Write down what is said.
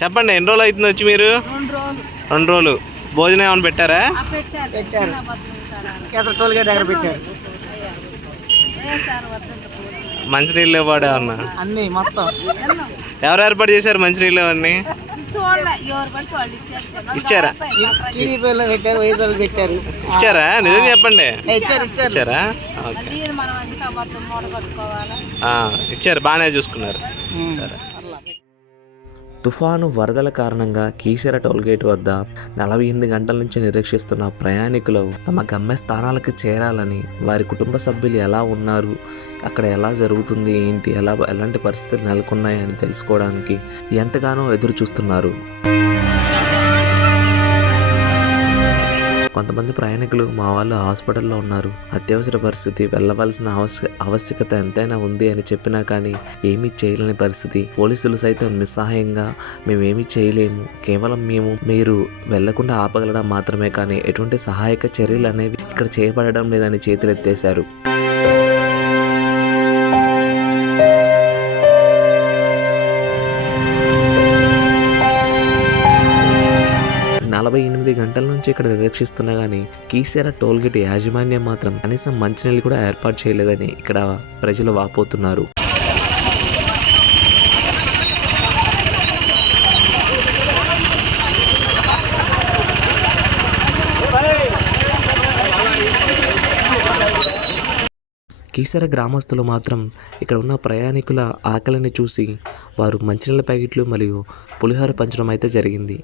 చెప్పండి ఎన్ని రోజులు అవుతుంది వచ్చి మీరు? రెండు రోజులు. భోజనం ఏమైనా పెట్టారా? కేసర టోల్ గేట్ దగ్గర. మంచినీళ్ళు ఇవ్వడు ఏమన్నా అన్ని మొత్తం. ఎవరు ఏర్పాటు చేశారు మంచినీళ్ళు అవన్నీ? ఇచ్చేస్తారు ఇచ్చారా? టీడీపీలో పెట్టారు వైఎస్ఆర్ పెట్టారు. ఇచ్చారా? నిజం చెప్పండి. ఇచ్చారు ఇచ్చారు. బాగానే చూసుకున్నారు. సరే. తుఫాను వరదల కారణంగా కీసెర టోల్గేట్ వద్ద నలభై ఎనిమిది గంటల నుంచి నిరీక్షిస్తున్న ప్రయాణికులు తమ గమ్యస్థానాలకు చేరాలని వారి కుటుంబ సభ్యులు ఎలా ఉన్నారు అక్కడ ఎలా జరుగుతుంది ఏంటి ఎలా ఎలాంటి పరిస్థితులు నెలకొన్నాయని తెలుసుకోవడానికి ఎంతగానో ఎదురు చూస్తున్నారు కొంతమంది ప్రయాణికులు మా వాళ్ళు హాస్పిటల్లో ఉన్నారు. అత్యవసర పరిస్థితి వెళ్ళవలసిన ఆవశ్యకత ఎంతైనా ఉంది అని చెప్పినా కానీ ఏమీ చేయలేని పరిస్థితి. పోలీసులు సైతం నిస్సహాయంగా మేమేమీ చేయలేము. కేవలం మేము మీరు వెళ్ళకుండా ఆపగలడం మాత్రమే కానీ ఎటువంటి సహాయక చర్యలు అనేవి ఇక్కడ చేయబడడం లేదని చేతులెత్తేశారు. తొమ్మిది గంటల నుంచి ఇక్కడ నిరీక్షిస్తున్నా గానీ కీసెర టోల్గేట్ యాజమాన్యం మాత్రం కనీసం మంచినీళ్ళు కూడా ఏర్పాటు చేయలేదని ఇక్కడ ప్రజలు వాపోతున్నారు. కీసర గ్రామస్తులు మాత్రం ఇక్కడ ఉన్న ప్రయాణికుల ఆకలిని చూసి వారు మంచినీళ్ళ ప్యాకెట్లు మరియు పులిహోర పంచడం అయితే జరిగింది.